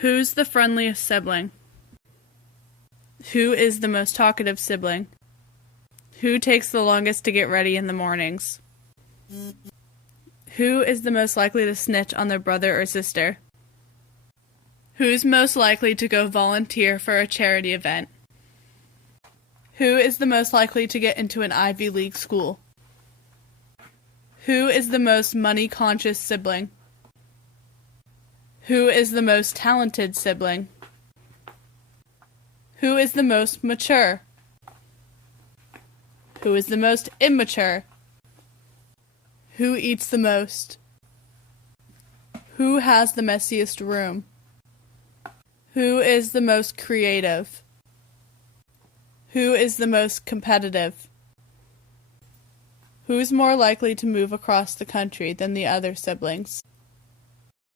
Who's the friendliest sibling? Who is the most talkative sibling? Who takes the longest to get ready in the mornings? Who is the most likely to snitch on their brother or sister? Who's most likely to go volunteer for a charity event? Who is the most likely to get into an Ivy League school? Who is the most money-conscious sibling? Who is the most talented sibling? Who is the most mature? Who is the most immature? Who eats the most? Who has the messiest room? Who is the most creative? Who is the most competitive? Who's more likely to move across the country than the other siblings?